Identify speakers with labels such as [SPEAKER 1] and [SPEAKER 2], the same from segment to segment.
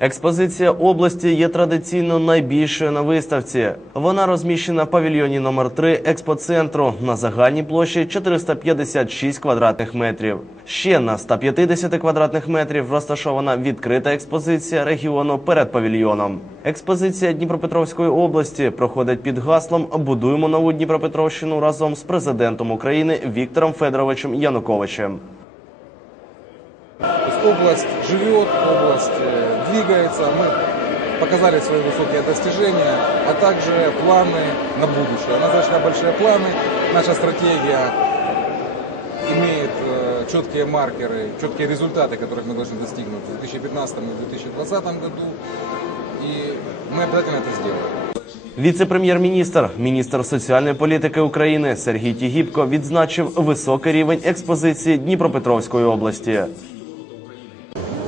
[SPEAKER 1] Експозиція області є традиційно найбільшою на виставці. Вона розміщена в павільйоні номер 3 експоцентру на загальній площі 456 квадратних метрів. Ще на 150 квадратних метрів розташована відкрита експозиція регіону перед павільйоном. Експозиція Дніпропетровської області проходить під гаслом Будуємо нову Дніпропетровщину разом з президентом України Віктором Федоровичем Януковичем
[SPEAKER 2] То есть область живет, область э, двигается, мы показали свои высокие достижения, а также планы на будущее. У нас достаточно большие планы, наша стратегия имеет э, четкие маркеры, четкие результаты, которых мы должны достигнуть в 2015 и 2020 году, и мы обязательно это сделаем.
[SPEAKER 1] Віце-прем'єр-міністр, міністр соціальної політики України Сергій Тігіпко відзначив високий рівень експозиції Дніпропетровської області.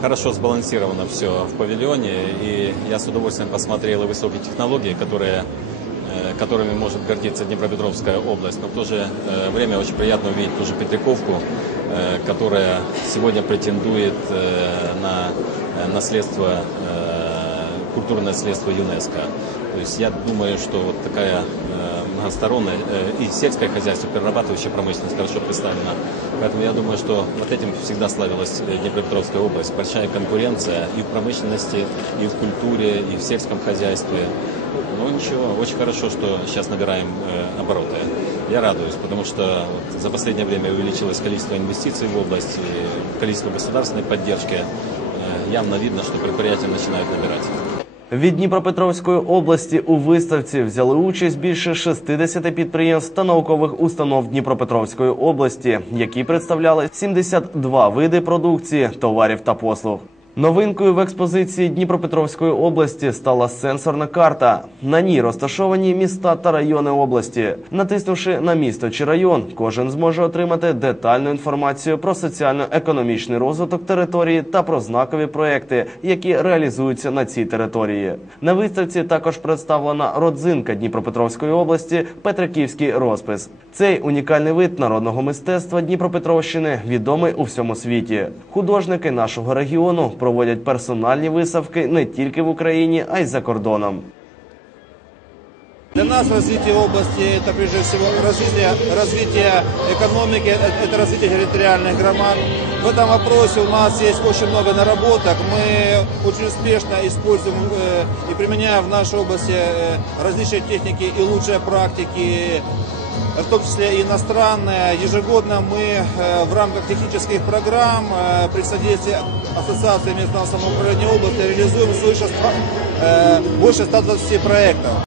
[SPEAKER 3] Хорошо сбалансировано все в павильоне, и я с удовольствием посмотрел и высокие технологии, которые, э, которыми может гордиться Днепропетровская область. Но в то же э, время очень приятно увидеть ту же Петриковку, э, которая сегодня претендует на наследство, культурное наследство ЮНЕСКО. То есть я думаю, что вот такая многосторонняя э, и сельское хозяйство, перерабатывающая промышленность хорошо представлена. Поэтому я думаю, что вот этим всегда славилась э, Днепропетровская область. Большая конкуренция и в промышленности, и в культуре, и в сельском хозяйстве. Ну ничего, очень хорошо, что сейчас набираем э, обороты. Я радуюсь, потому что вот за последнее время увеличилось количество инвестиций в область, количество государственной поддержки. Э, явно видно, что предприятия начинают набирать.
[SPEAKER 1] Від Дніпропетровської області у виставці взяли участь більше 60 підприємств та наукових установ Дніпропетровської області, які представляли 72 види продукції, товарів та послуг. Новинкою в експозиції Дніпропетровської області стала сенсорна карта. На ній розташовані міста та райони області. Натиснувши на місто чи район, кожен зможе отримати детальну інформацію про соціально-економічний розвиток території та про знакові проекти, які реалізуються на цій території. На виставці також представлена родзинка Дніпропетровської області Петриківський розпис. Цей унікальний вид народного мистецтва Дніпропетровщини відомий у всьому світі. Художники нашого регіону проводять персональні виставки не тільки в Україні, а й за кордоном.
[SPEAKER 4] Для нас развитие области – это прежде всего развитие, развитие экономики, э- это развитие территориальных громад. В этом вопросе у нас есть очень много наработок. Мы очень успешно используем э, и применяем в нашей области э, различные техники и лучшие практики, в том числе иностранные. Ежегодно мы э, в рамках технических программ э, при содействии Ассоциации местного самоуправления области реализуем свыше э, больше 120 проектов.